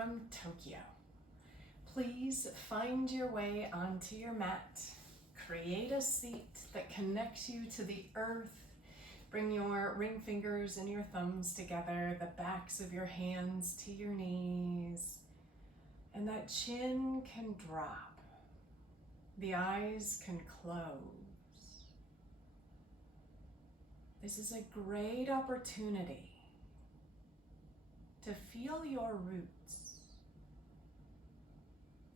from Tokyo. Please find your way onto your mat. Create a seat that connects you to the earth. Bring your ring fingers and your thumbs together, the backs of your hands to your knees, and that chin can drop. The eyes can close. This is a great opportunity to feel your roots.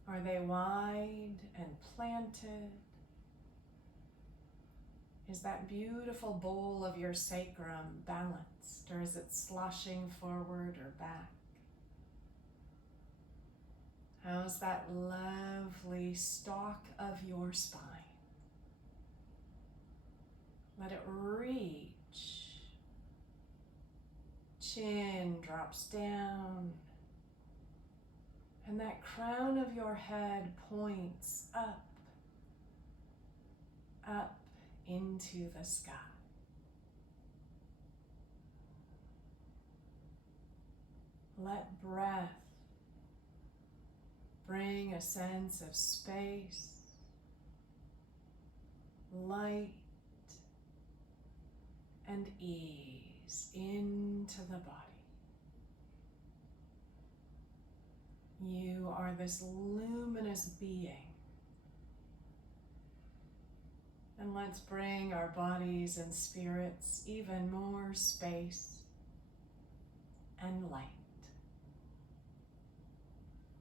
Are they wide and planted? Is that beautiful bowl of your sacrum balanced, or is it sloshing forward or back? How's that lovely stalk of your spine? Let it reach. Chin drops down. And that crown of your head points up, up into the sky. Let breath bring a sense of space, light, and ease into the body. You are this luminous being. And let's bring our bodies and spirits even more space and light.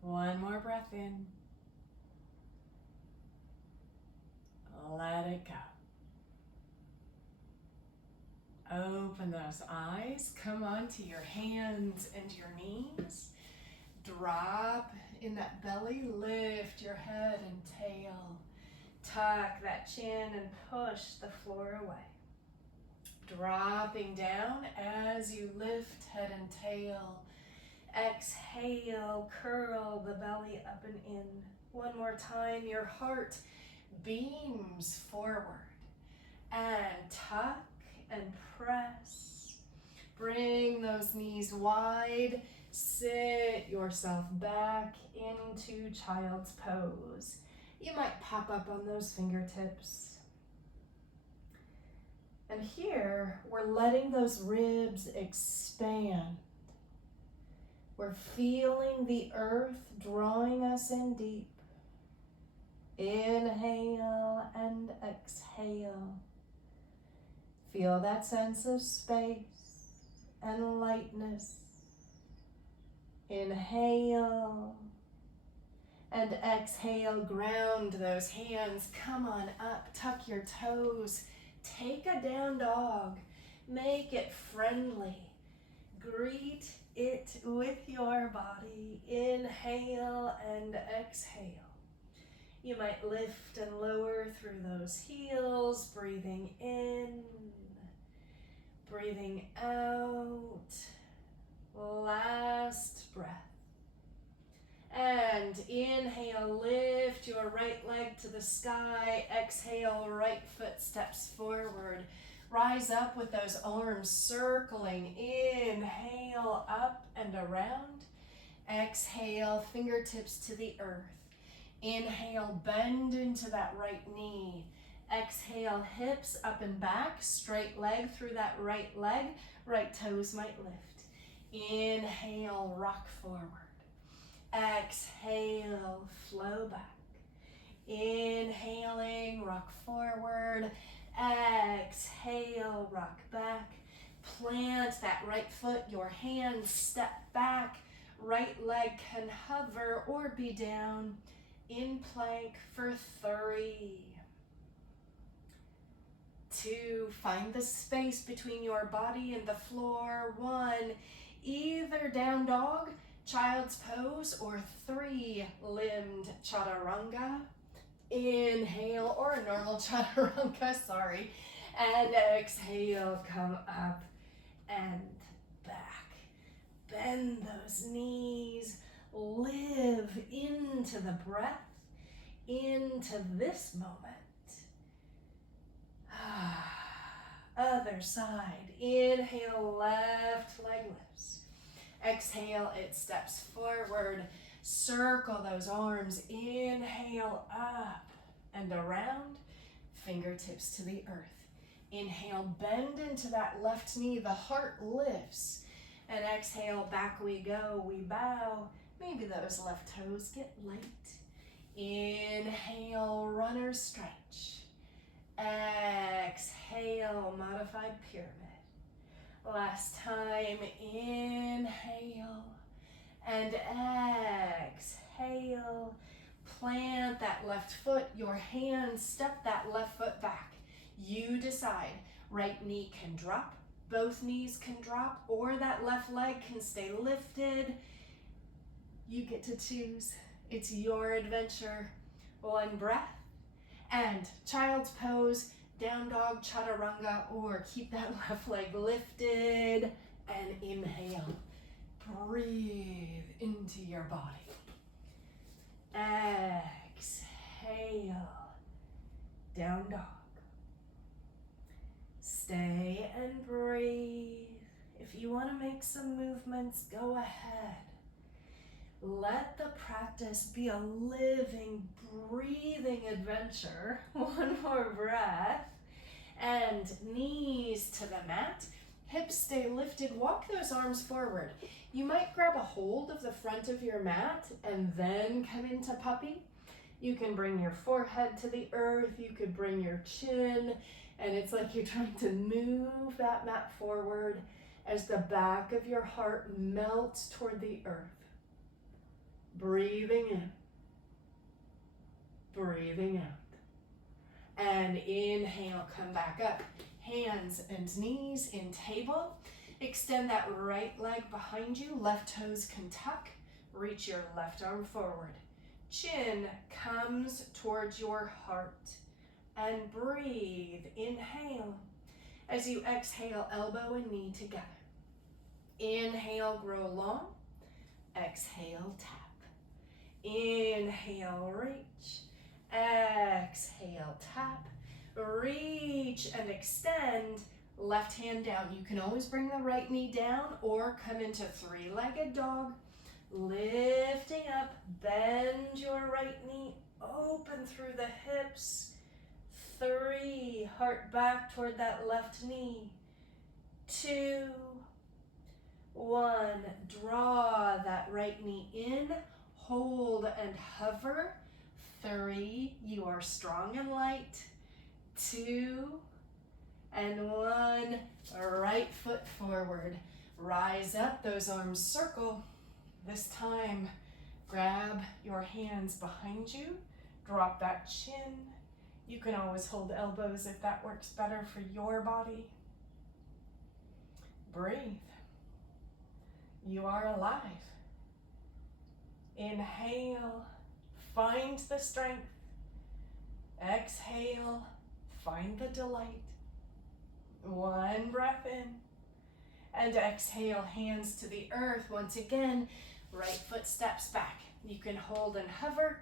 One more breath in. Let it go. Open those eyes. Come onto your hands and your knees. Drop in that belly. Lift your head and tail. Tuck that chin and push the floor away. Dropping down as you lift head and tail. Exhale, curl the belly up and in. One more time, your heart beams forward. And tuck and press. Bring those knees wide. Sit yourself back into child's pose. You might pop up on those fingertips. And here, we're letting those ribs expand. We're feeling the earth drawing us in deep. Inhale and exhale. Feel that sense of space and lightness. Inhale and exhale. Ground those hands. Come on up. Tuck your toes. Take a down dog. Make it friendly. Greet it with your body. Inhale and exhale. You might lift and lower through those heels, breathing in, breathing out. Last breath. And inhale, lift your right leg to the sky. Exhale, right foot steps forward. Rise up with those arms circling. Inhale, up and around. Exhale, fingertips to the earth. Inhale, bend into that right knee. Exhale, hips up and back. Straight leg through that right leg. Right toes might lift. Inhale, rock forward. Exhale, flow back. Inhaling, rock forward. Exhale, rock back. Plant that right foot, your hands step back. Right leg can hover or be down in plank for 3. 2, find the space between your body and the floor. 1, either down dog, child's pose, or 3-limbed chaturanga. Inhale, or a normal chaturanga, sorry. And exhale, come up and back. Bend those knees. Live into the breath, into this moment. Other side. Inhale, left leg lifts. Exhale, it steps forward. Circle those arms. Inhale, up and around. Fingertips to the earth. Inhale, bend into that left knee. The heart lifts. And exhale, back we go. We bow. Maybe those left toes get light. Inhale, runner's stretch. Exhale, modified pyramid. Last time, inhale and exhale. Plant that left foot, your hands, step that left foot back. You decide. Right knee can drop, both knees can drop, or that left leg can stay lifted. You get to choose. It's your adventure. One breath and child's pose, down dog, chaturanga, or keep that left leg lifted and inhale. Breathe into your body. Exhale, down dog. Stay and breathe. If you want to make some movements, go ahead. Let the practice be a living, breathing adventure. One more breath. And knees to the mat. Hips stay lifted. Walk those arms forward. You might grab a hold of the front of your mat and then come into puppy. You can bring your forehead to the earth. You could bring your chin. And it's like you're trying to move that mat forward as the back of your heart melts toward the earth. Breathing in, breathing out. And inhale, come back up. Hands and knees in table. Extend that right leg behind you. Left toes can tuck. Reach your left arm forward. Chin comes towards your heart. And breathe. Inhale. As you exhale, elbow and knee together. Inhale, grow long. Exhale, tap. Inhale, reach. Exhale, tap. Reach and extend. Left hand down. You can always bring the right knee down or come into three-legged dog. Lifting up. Bend your right knee. Open through the hips. 3. Heart back toward that left knee. 2. 1. Draw that right knee in. Hold and hover. 3. You are strong and light. 2 and 1. Right foot forward. Rise up. Those arms circle. This time, grab your hands behind you. Drop that chin. You can always hold elbows if that works better for your body. Breathe. You are alive. Inhale, find the strength. Exhale, find the delight. 1 breath in. And exhale, hands to the earth. Once again, right foot steps back. You can hold and hover.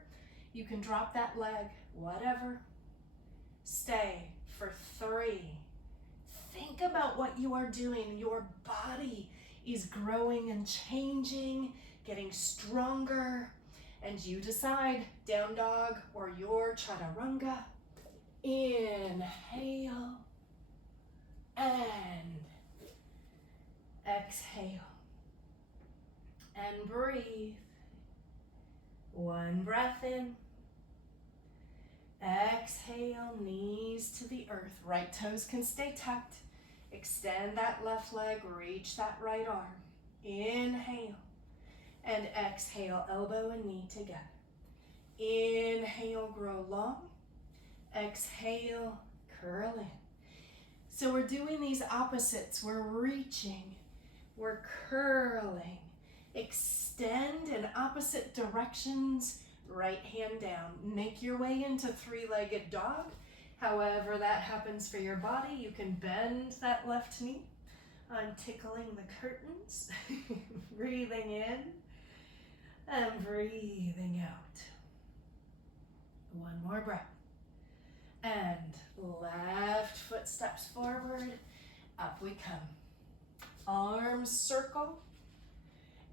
You can drop that leg, whatever. Stay for 3. Think about what you are doing. Your body is growing and changing, getting stronger, and you decide, down dog or your chaturanga. Inhale and exhale and breathe. 1 breath in. Exhale, knees to the earth. Right toes can stay tucked. Extend that left leg, reach that right arm. Inhale and exhale, elbow and knee together. Inhale, grow long. Exhale, curl in. So we're doing these opposites. We're reaching, we're curling. Extend in opposite directions. Right hand down. Make your way into three-legged dog. However that happens for your body, you can bend that left knee. I'm tickling the curtains. Breathing in and breathing out. 1 more breath. And left foot steps forward. Up we come. Arms circle.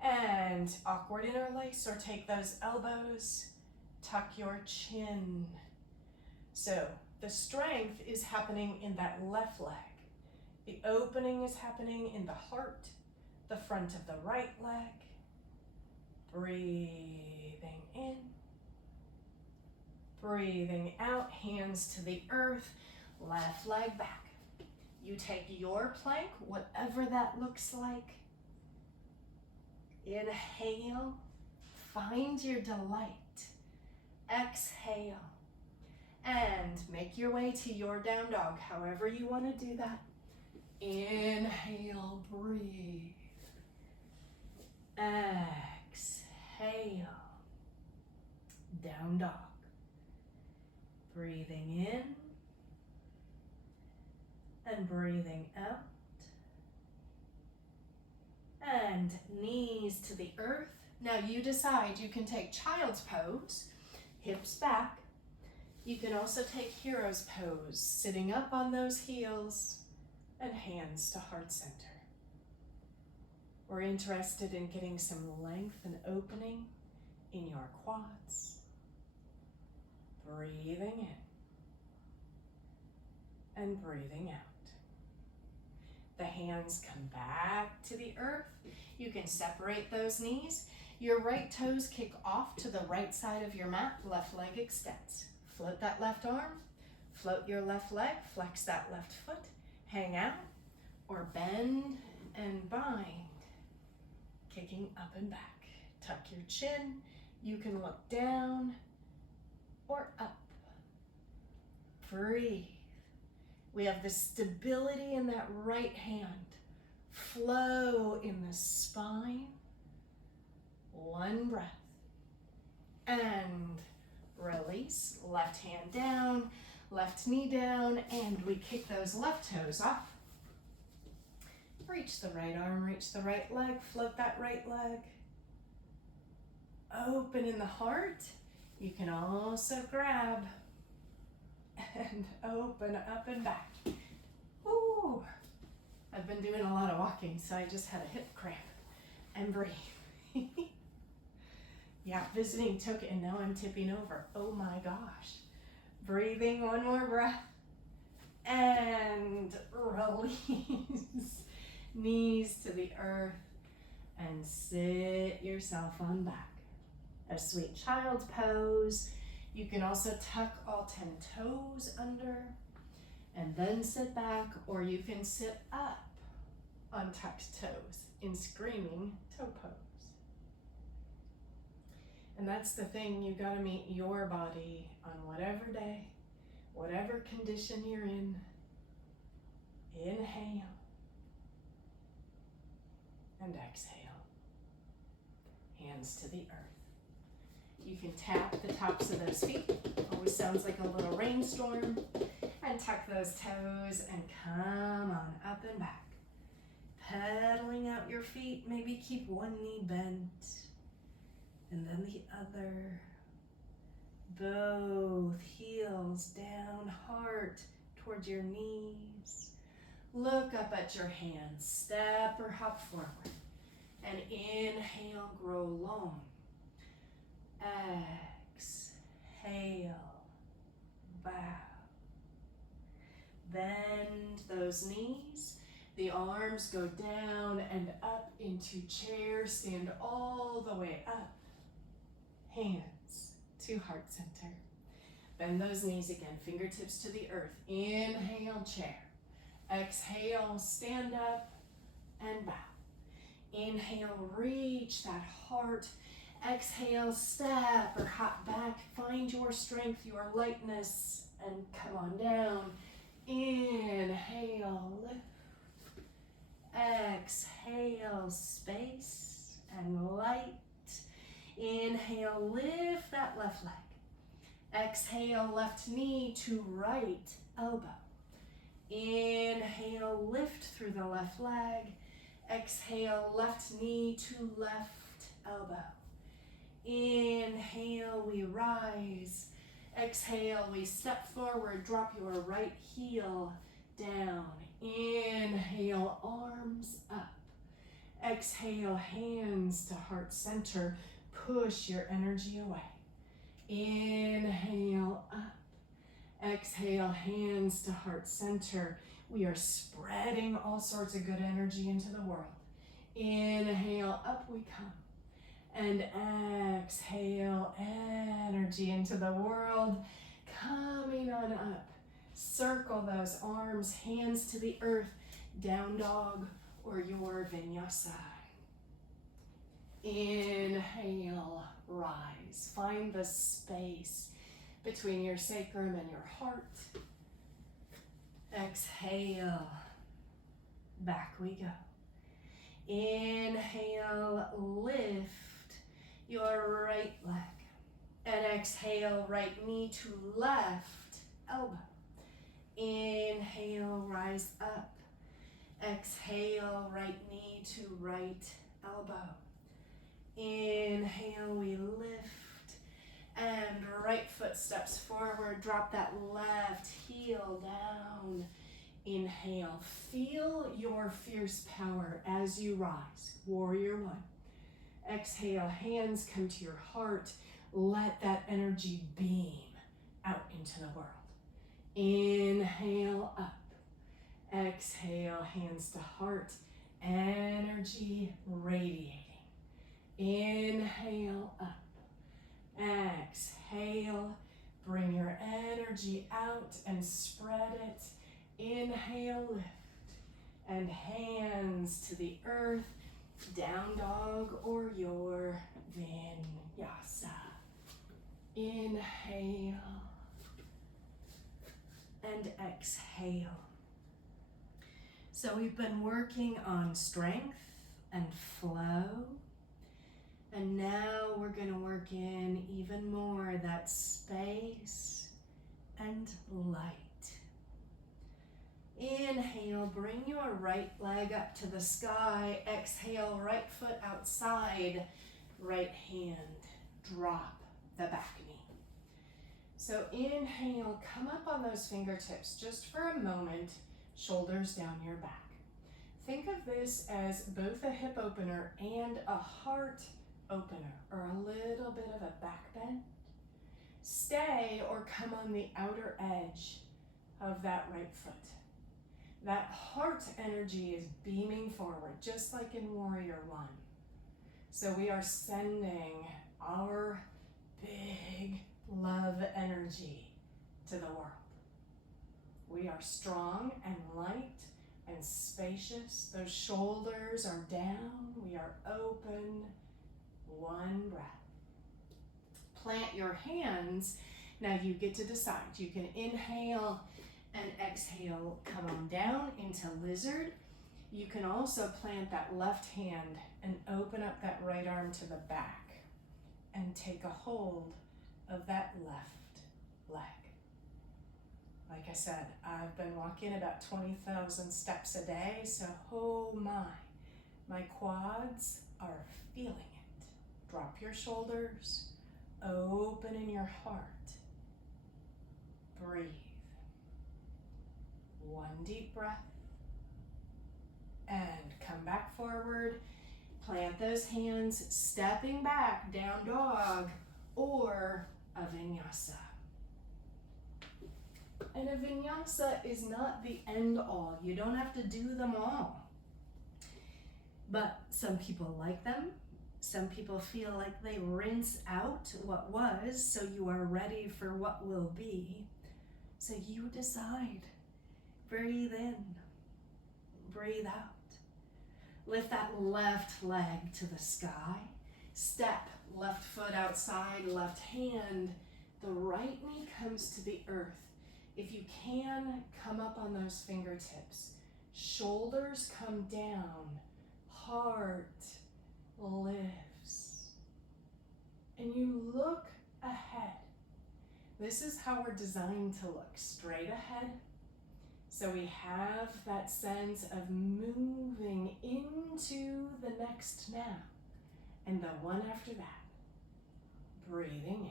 And awkward interlace, or take those elbows, tuck your chin. So the strength is happening in that left leg. The opening is happening in the heart, the front of the right leg. Breathing in, breathing out, hands to the earth, left leg back. You take your plank, whatever that looks like. Inhale, find your delight. Exhale, and make your way to your down dog, however you want to do that. Inhale, breathe. Exhale, down dog. Breathing in and breathing out. And knees to the earth. Now you decide, you can take child's pose, hips back. You can also take hero's pose, sitting up on those heels and hands to heart center. We're interested in getting some length and opening in your quads. Breathing in and breathing out. The hands come back to the earth. You can separate those knees. Your right toes kick off to the right side of your mat. Left leg extends. Float that left arm. Float your left leg. Flex that left foot. Hang out or bend and bind. Kicking up and back. Tuck your chin. You can look down or up. Breathe. We have the stability in that right hand. Flow in the spine. One breath. And release. Left hand down, left knee down, and we kick those left toes off. Reach the right arm, reach the right leg, float that right leg. Open in the heart. You can also grab and open up and back. Ooh, I've been doing a lot of walking, so I just had a hip cramp. And breathe. Yeah, visiting took it and now I'm tipping over. Oh my gosh. Breathing, one more breath. And release. Knees to the earth and sit yourself on back. A sweet child's pose. You can also tuck all 10 toes under and then sit back, or you can sit up on tucked toes in screaming toe pose. And that's the thing, you gotta meet your body on whatever day, whatever condition you're in. Inhale and exhale. Hands to the earth. You can tap the tops of those feet. Always sounds like a little rainstorm. And tuck those toes and come on up and back. Pedaling out your feet. Maybe keep one knee bent. And then the other. Both heels down, heart towards your knees. Look up at your hands. Step or hop forward. And inhale, grow long. Exhale, bow. Bend those knees. The arms go down and up into chair. Stand all the way up. Hands to heart center. Bend those knees again. Fingertips to the earth. Inhale, chair. Exhale, stand up and bow. Inhale, reach that heart. Exhale, step or hop back. Find your strength, your lightness, and come on down. Inhale, lift. Exhale, space and light. Inhale, lift that left leg. Exhale, left knee to right elbow. Inhale, lift through the left leg. Exhale, left knee to left elbow. Inhale, we rise. Exhale, we step forward. Drop your right heel down. Inhale, arms up. Exhale, hands to heart center. Push your energy away. Inhale, up. Exhale, hands to heart center. We are spreading all sorts of good energy into the world. Inhale, up we come. And exhale, energy into the world. Coming on up. Circle those arms, hands to the earth. Down dog or your vinyasa. Inhale, rise. Find the space between your sacrum and your heart. Exhale, back we go. Inhale, lift your right leg. And exhale, right knee to left elbow. Inhale, rise up. Exhale, right knee to right elbow. Inhale, we lift. And right foot steps forward. Drop that left heel down. Inhale. Feel your fierce power as you rise. Warrior one. Exhale, hands come to your heart. Let that energy beam out into the world. Inhale, up. Exhale, hands to heart. Energy radiating. Inhale, up. Exhale, bring your energy out and spread it. Inhale, lift. And hands to the earth. Down dog or your vinyasa. Inhale and exhale. So we've been working on strength and flow. And now we're going to work in even more that space and light. Inhale, bring your right leg up to the sky. Exhale, right foot outside. Right hand, drop the back knee. So inhale, come up on those fingertips just for a moment, shoulders down your back. Think of this as both a hip opener and a heart opener, or a little bit of a back bend. Stay or come on the outer edge of that right foot. That heart energy is beaming forward, just like in Warrior One. So we are sending our big love energy to the world. We are strong and light and spacious. Those shoulders are down. We are open. One breath. Plant your hands. Now you get to decide. You can inhale and exhale, come on down into lizard. You can also plant that left hand and open up that right arm to the back and take a hold of that left leg. Like I said, I've been walking about 20,000 steps a day, so oh my quads are feeling it. Drop your shoulders, open in your heart. Breathe. One deep breath. And come back forward. Plant those hands, stepping back, down dog, or a vinyasa. And a vinyasa is not the end all. You don't have to do them all. But some people like them. Some people feel like they rinse out what was, so you are ready for what will be. So you decide. Breathe in. Breathe out. Lift that left leg to the sky. Step, left foot outside, left hand. The right knee comes to the earth. If you can, come up on those fingertips. Shoulders come down. Heart lifts. And you look ahead. This is how we're designed to look, straight ahead. So we have that sense of moving into the next now and the one after that. Breathing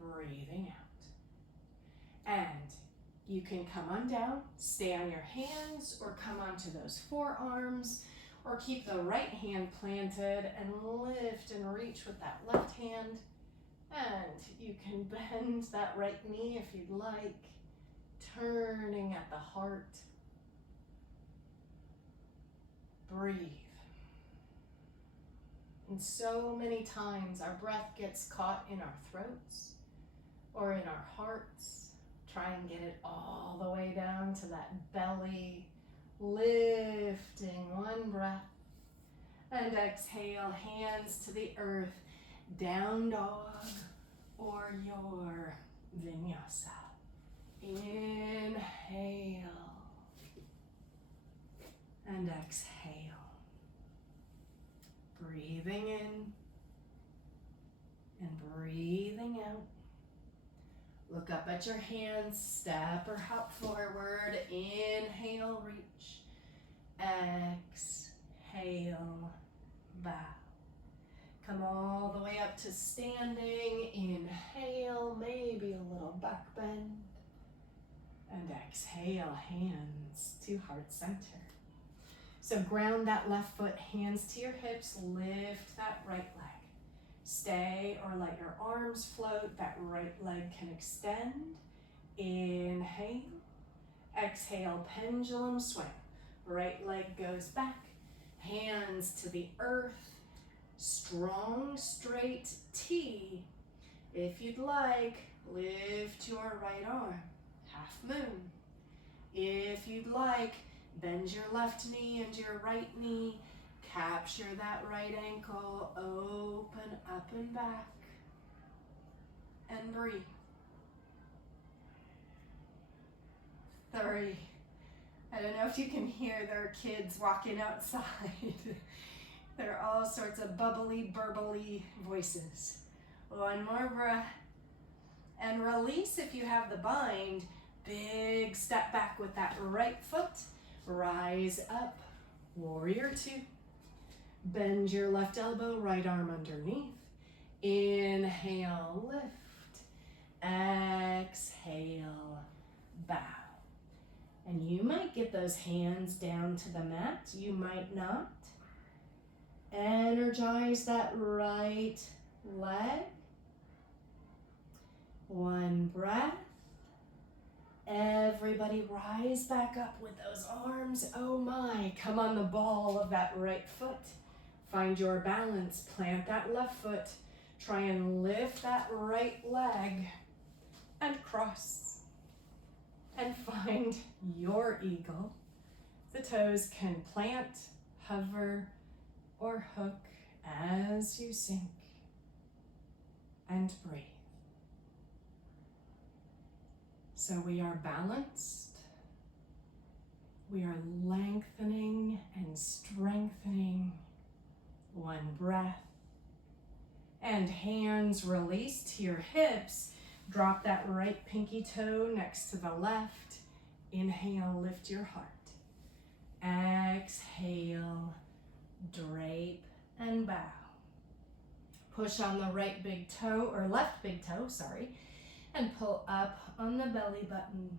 in, breathing out. And you can come on down, stay on your hands, or come onto those forearms. Or keep the right hand planted and lift and reach with that left hand. And you can bend that right knee if you'd like, turning at the heart. Breathe. And so many times our breath gets caught in our throats or in our hearts. Try and get it all the way down to that belly, lifting one breath. And exhale, hands to the earth, down dog or your vinyasa. Inhale and exhale. Breathing in and breathing out. Look up at your hands, step or hop forward. Inhale, reach. Exhale, bow. Come all the way up to standing. Inhale, maybe a little back bend. And exhale, hands to heart center. So ground that left foot, hands to your hips, lift that right leg. Stay or let your arms float, that right leg can extend. Inhale, exhale, pendulum swing. Right leg goes back, hands to the earth, strong straight T. If you'd like, lift your right arm, half moon. If you'd like, bend your left knee and your right knee. Capture that right ankle, open up and back, and breathe. 3. I don't know if you can hear their kids walking outside. They're all sorts of bubbly, burbly voices. 1 more breath. And release if you have the bind. Big step back with that right foot. Rise up, warrior 2. Bend your left elbow, right arm underneath. Inhale, lift. Exhale, bow. And you might get those hands down to the mat, you might not. Energize that right leg. 1 breath. Everybody rise back up with those arms. Oh my, come on the ball of that right foot. Find your balance, plant that left foot. Try and lift that right leg and cross. And find your eagle. The toes can plant, hover, or hook as you sink. And breathe. So we are balanced. We are lengthening and strengthening. 1 breath. And hands release to your hips. Drop that right pinky toe next to the left. Inhale, lift your heart. Exhale, drape and bow. Push on the right big toe, or left big toe, sorry, and pull up on the belly button.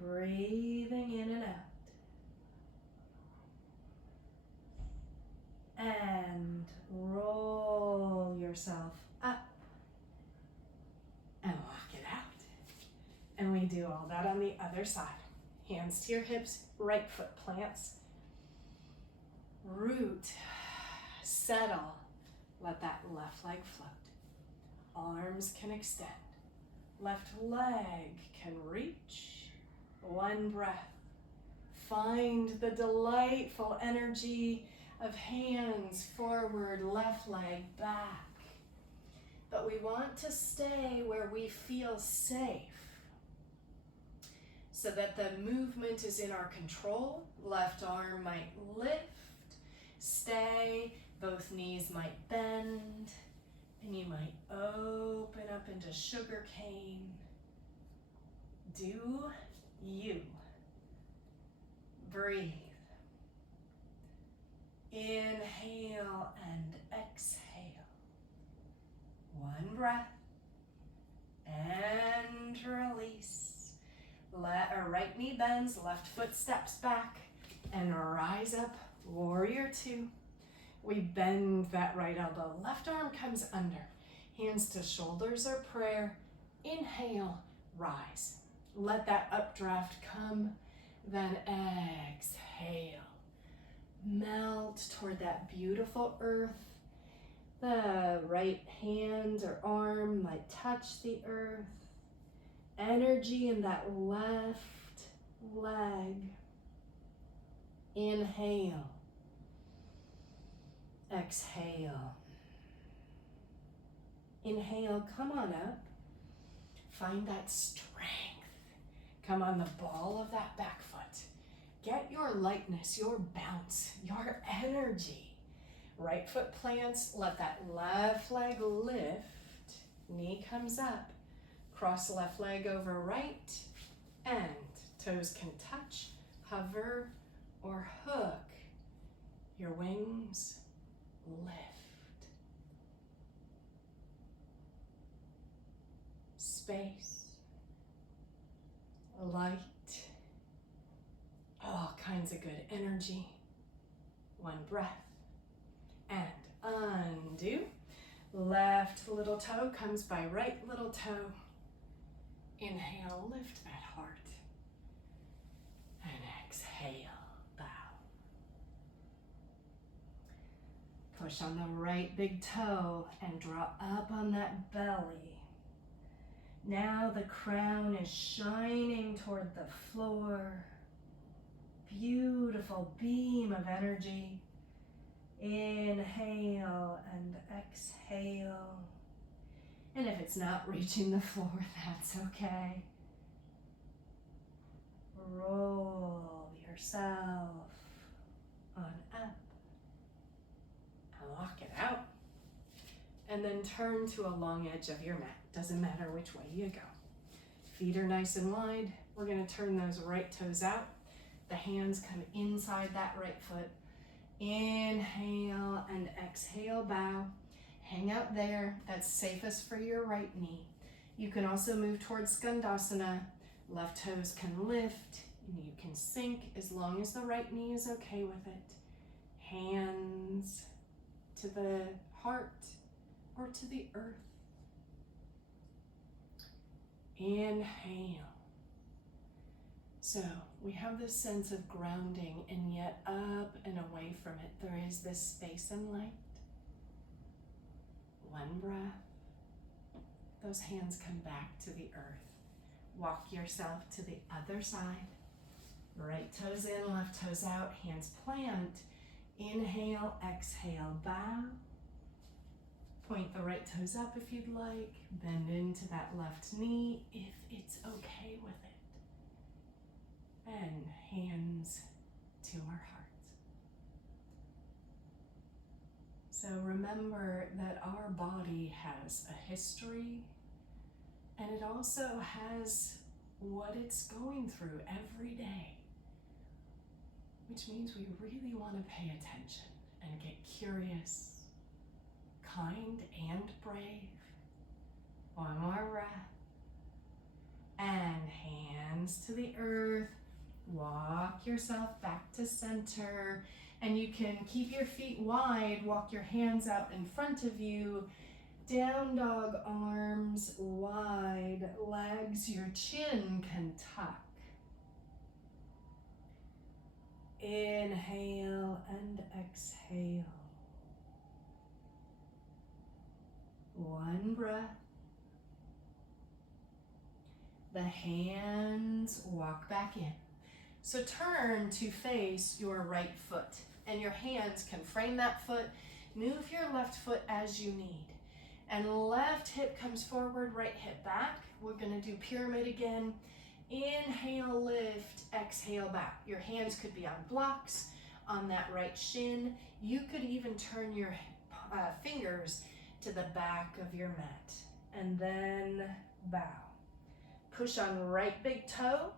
Breathing in and out. And roll yourself up. And walk it out. And we do all that on the other side. Hands to your hips, right foot plants. Root, settle, let that left leg float. Arms can extend. Left leg can reach. 1 breath. Find the delightful energy of hands forward, left leg back. But we want to stay where we feel safe so that the movement is in our control. Left arm might lift, stay, both knees might bend, and you might open up into sugar cane. Do you. Breathe. Inhale and exhale. 1 breath. And release. Right knee bends, left foot steps back, and and rise up, warrior two. We bend that right elbow, left arm comes under, hands to shoulders or prayer. Inhale, rise. Let that updraft come, then exhale. Melt toward that beautiful earth. The right hand or arm might touch the earth. Energy in that left leg. Inhale. Exhale. Inhale, come on up. Find that strength. Come on the ball of that back foot. Get your lightness, your bounce, your energy. Right foot plants, let that left leg lift. Knee comes up. Cross left leg over right, and toes can touch, hover, or hook. Your wings lift. Space, light, all kinds of good energy. One breath, and undo. Left little toe comes by right little toe. Inhale, lift that heart. And exhale, bow. Push on the right big toe and draw up on that belly. Now the crown is shining toward the floor. Beautiful beam of energy. Inhale and exhale. And if it's not reaching the floor, that's okay. Roll yourself on up. And walk it out. And then turn to a long edge of your mat. Doesn't matter which way you go. Feet are nice and wide. We're going to turn those right toes out. The hands come inside that right foot. Inhale and exhale, bow. Hang out there. That's safest for your right knee. You can also move towards Skandasana. Left toes can lift. You can sink as long as the right knee is okay with it. Hands to the heart or to the earth. Inhale. So we have this sense of grounding, and yet up and away from it, there is this space and light. One breath. Those hands come back to the earth. Walk yourself to the other side. Right toes in, left toes out, hands plant. Inhale, exhale, bow. Point the right toes up if you'd like. Bend into that left knee if it's okay with it. And hands to our hearts. So remember that our body has a history, and it also has what it's going through every day, which means we really want to pay attention and get curious, kind and brave. One more breath. And hands to the earth. Walk yourself back to center. And you can keep your feet wide. Walk your hands out in front of you. Down dog, arms wide. Legs, your chin can tuck. Inhale and exhale. One breath. The hands walk back in. So turn to face your right foot, and your hands can frame that foot. Move your left foot as you need. And left hip comes forward, right hip back. We're gonna do pyramid again. Inhale, lift, exhale, bow. Your hands could be on blocks, on that right shin. You could even turn your fingers to the back of your mat. And then bow. Push on right big toe,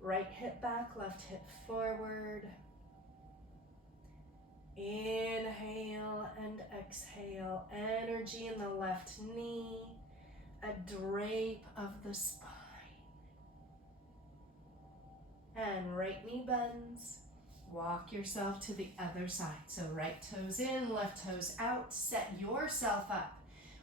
right hip back, left hip forward. Inhale and exhale. Energy in the left knee, a drape of the spine. And right knee bends, Walk yourself to the other side. So right toes in, left toes out. Set yourself up.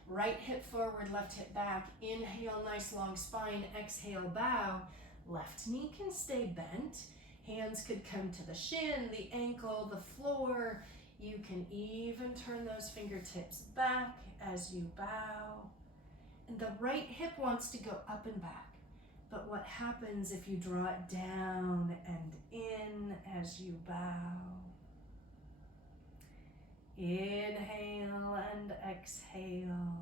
Right hip forward, left hip back. Inhale, nice long spine. Exhale, bow. Left knee can stay bent. Hands could come to the shin, the ankle, the floor. You can even turn those fingertips back as you bow. And the right hip wants to go up and back. But what happens if you draw it down and in as you bow? Inhale and exhale.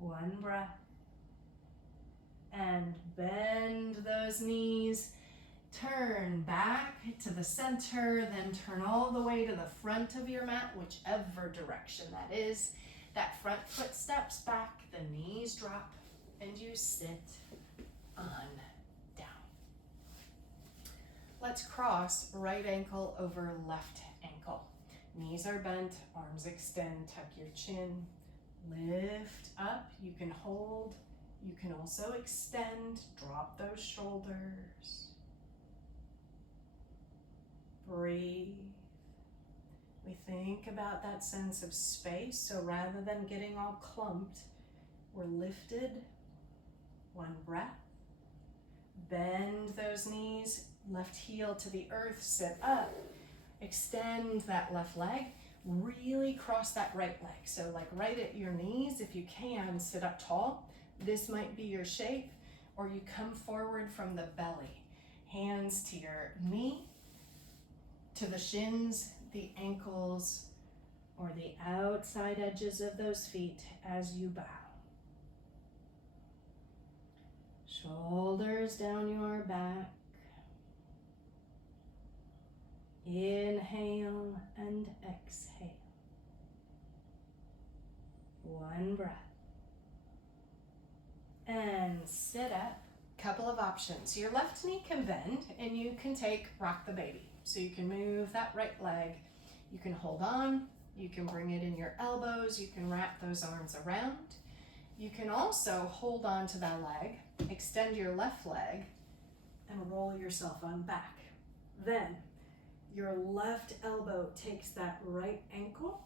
One breath. And bend those knees. Turn back to the center, then turn all the way to the front of your mat, whichever direction that is. That front foot steps back, the knees drop, and you sit on down. Let's cross right ankle over left ankle. Knees are bent, arms extend, tuck your chin. Lift up, you can hold. You can also extend, drop those shoulders. Breathe. We think about that sense of space, so rather than getting all clumped, we're lifted. One breath. Bend those knees, left heel to the earth, sit up. Extend that left leg, really cross that right leg. So like right at your knees, if you can, sit up tall. This might be your shape, or you come forward from the belly. Hands to your knee, to the shins, the ankles, or the outside edges of those feet as you bow. Shoulders down your back. Inhale and exhale. One breath. And sit up. Couple of options. Your left knee can bend and you can take rock the baby. So you can move that right leg. You can hold on. You can bring it in your elbows. You can wrap those arms around. You can also hold on to that leg, extend your left leg, and roll yourself on back. Then your left elbow takes that right ankle.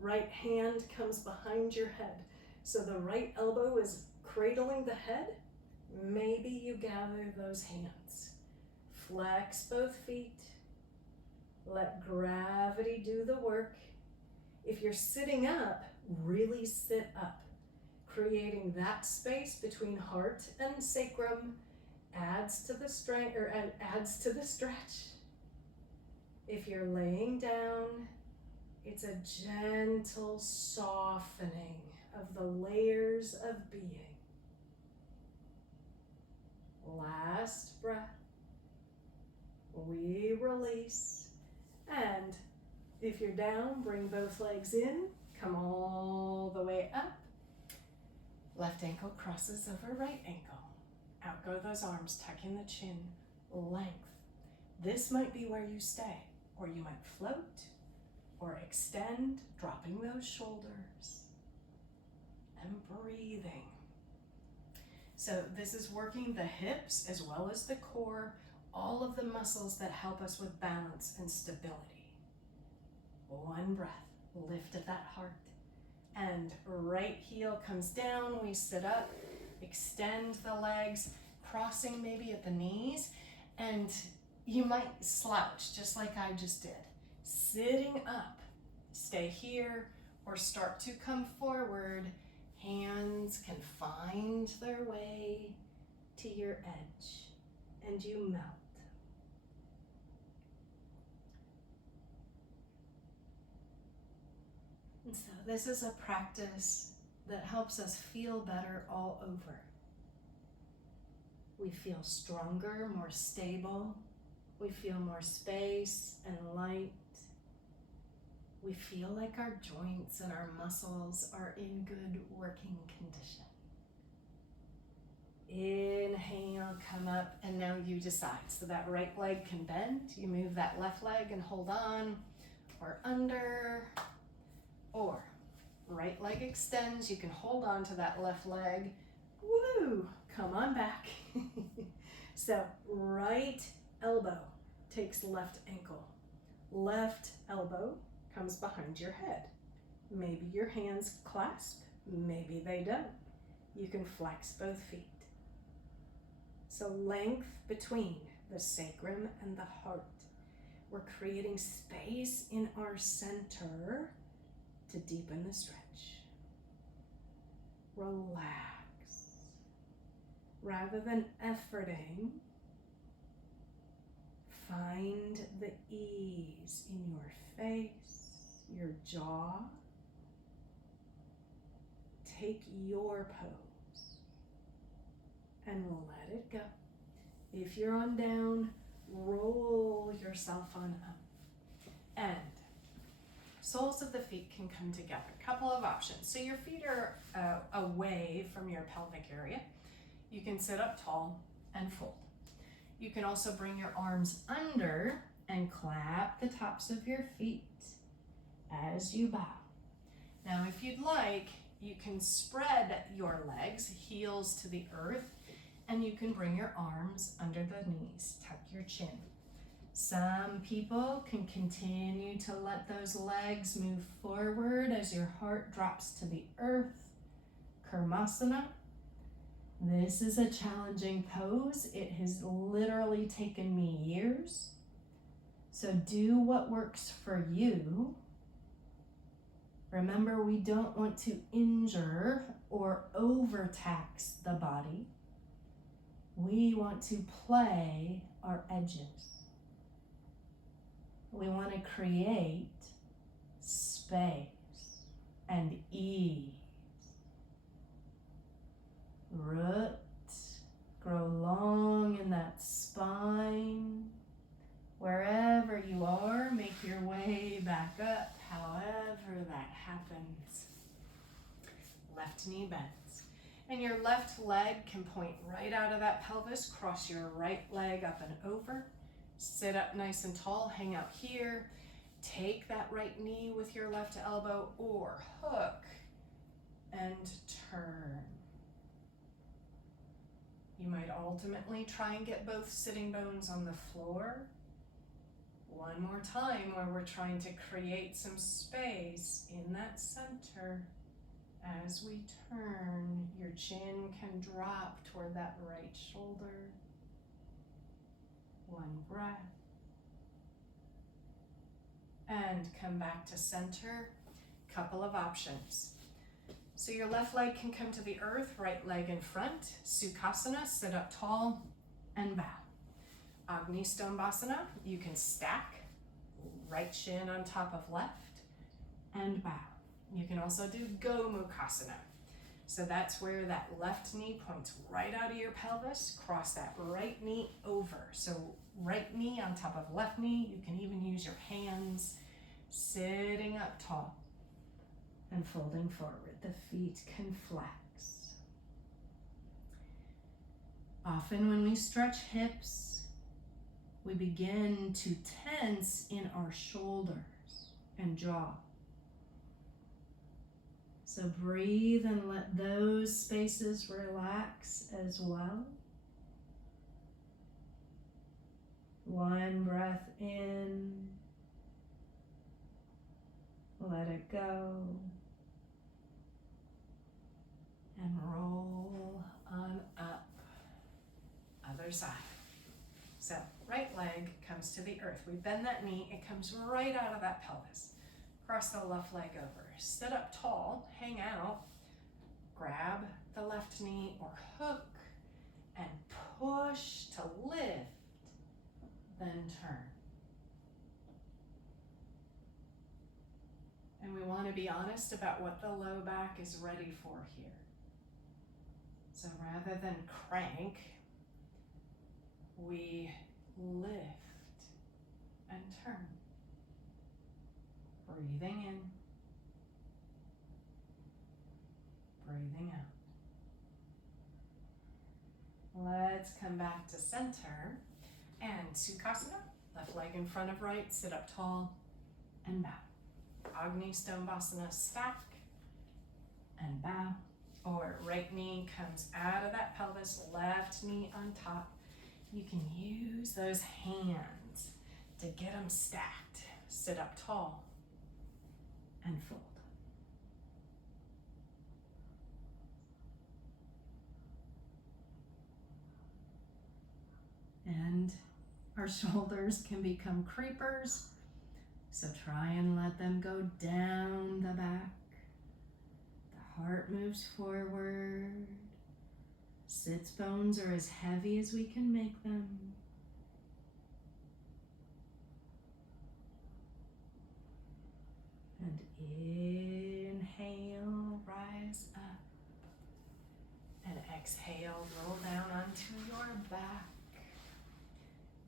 Right hand comes behind your head. So the right elbow is cradling the head. Maybe you gather those hands. Flex both feet. Let gravity do the work. If you're sitting up, really sit up. Creating that space between heart and sacrum adds to the strength, or adds to the stretch. If you're laying down, it's a gentle softening of the layers of being. Last breath. We release. And if you're down, bring both legs in. Come all the way up. Left ankle crosses over right ankle. Out go those arms, tuck in the chin, length. This might be where you stay, or you might float, or extend, dropping those shoulders, and breathing. So this is working the hips as well as the core, all of the muscles that help us with balance and stability. One breath, lift at that heart. And right heel comes down, we sit up, extend the legs, crossing maybe at the knees, and you might slouch just like I just did. Sitting up, stay here or start to come forward. Hands can find their way to your edge and you melt. And so this is a practice that helps us feel better all over. We feel stronger, more stable. We feel more space and light. We feel like our joints and our muscles are in good working condition. Inhale, come up, and now you decide. So that right leg can bend. You move that left leg and hold on, or under, or right leg extends. You can hold on to that left leg. Woo! Come on back. So right elbow takes left ankle. Left elbow comes behind your head. Maybe your hands clasp, maybe they don't. You can flex both feet. So length between the sacrum and the heart. We're creating space in our center to deepen the stretch. Relax. Rather than efforting, find the ease in your face, your jaw. Take your pose and let it go. If you're on down, roll yourself on up. And soles of the feet can come together. Couple of options. So your feet are away from your pelvic area. You can sit up tall and fold. You can also bring your arms under and clap the tops of your feet as you bow. Now, if you'd like, you can spread your legs, heels to the earth, and you can bring your arms under the knees. Tuck your chin. Some people can continue to let those legs move forward as your heart drops to the earth. Kurmasana. This is a challenging pose. It has literally taken me years. So do what works for you. Remember, we don't want to injure or overtax the body. We want to play our edges. We want to create space and ease. Root, grow long in that spine. Wherever you are, make your way back up, however that happens. Left knee bends. And your left leg can point right out of that pelvis, cross your right leg up and over. Sit up nice and tall, hang out here. Take that right knee with your left elbow or hook and turn. You might ultimately try and get both sitting bones on the floor. One more time where we're trying to create some space in that center. As we turn, your chin can drop toward that right shoulder. One breath. And come back to center. Couple of options. So your left leg can come to the earth, right leg in front. Sukhasana, sit up tall and bow. Agni Stambhasana, you can stack, right shin on top of left and bow. You can also do Gomukhasana. So that's where that left knee points right out of your pelvis, cross that right knee over. So right knee on top of left knee, you can even use your hands, sitting up tall and folding forward. The feet can flex. Often when we stretch hips, we begin to tense in our shoulders and jaw. So breathe and let those spaces relax as well. One breath in, let it go, and roll on up. Other side. So right leg comes to the earth. We bend that knee, it comes right out of that pelvis. Cross the left leg over. Sit up tall, hang out, grab the left knee or hook and push to lift, then turn. And we want to be honest about what the low back is ready for here. So rather than crank, we lift and turn. Breathing in, breathing out. Let's come back to center and Sukhasana, left leg in front of right, sit up tall and bow. Agni Stambhasana, stack and bow. Or right knee comes out of that pelvis, left knee on top. You can use those hands get them stacked. Sit up tall and fold. And our shoulders can become creepers, so try and let them go down the back. The heart moves forward. Sits bones are as heavy as we can make them. And inhale, rise up. And exhale, roll down onto your back.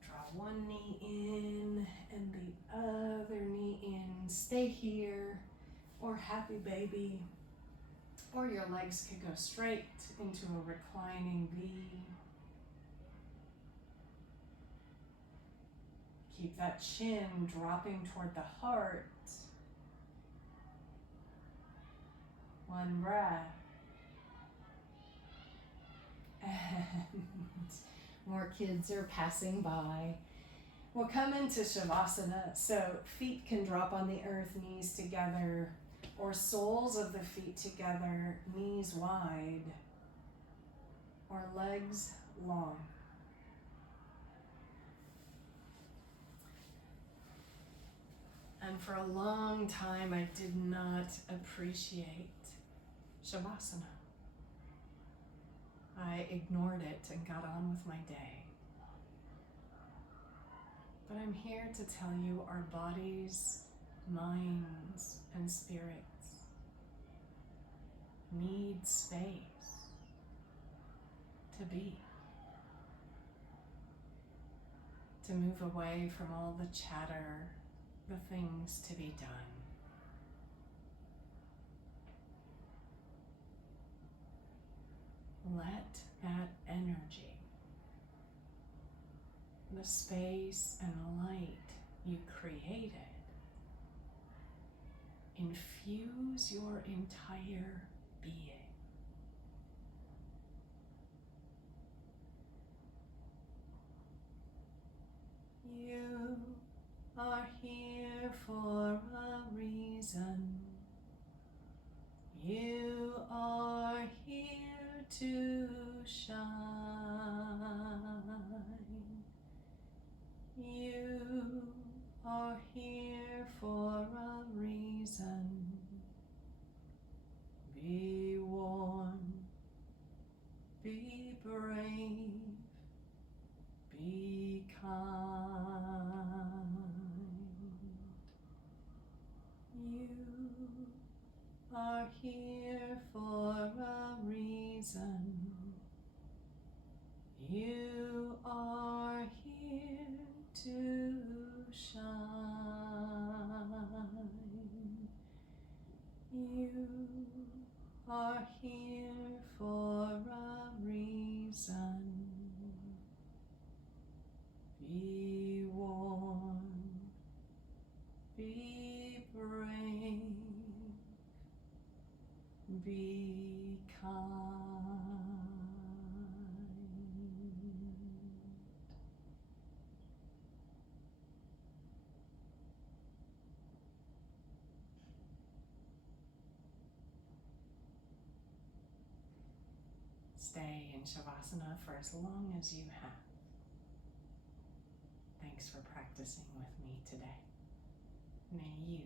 Draw one knee in and the other knee in. Stay here, or happy baby. Or your legs could go straight into a reclining V. Keep that chin dropping toward the heart. One breath. And more kids are passing by. We'll come into Shavasana, so feet can drop on the earth, knees together, or soles of the feet together, knees wide, or legs long. And for a long time, I did not appreciate Shavasana. I ignored it and got on with my day. But I'm here to tell you our bodies, minds, and spirits need space to be, to move away from all the chatter, the things to be done. Let that energy, the space and the light you created, infuse your entire being. You are here for a reason. You are here to shine. You are here for a reason. Be warm, be brave, be kind. You are here for a reason. You are here to shine. You are here for a reason. Be warm, be brave, be kind. Stay in Shavasana for as long as you have. Thanks for practicing with me today. May you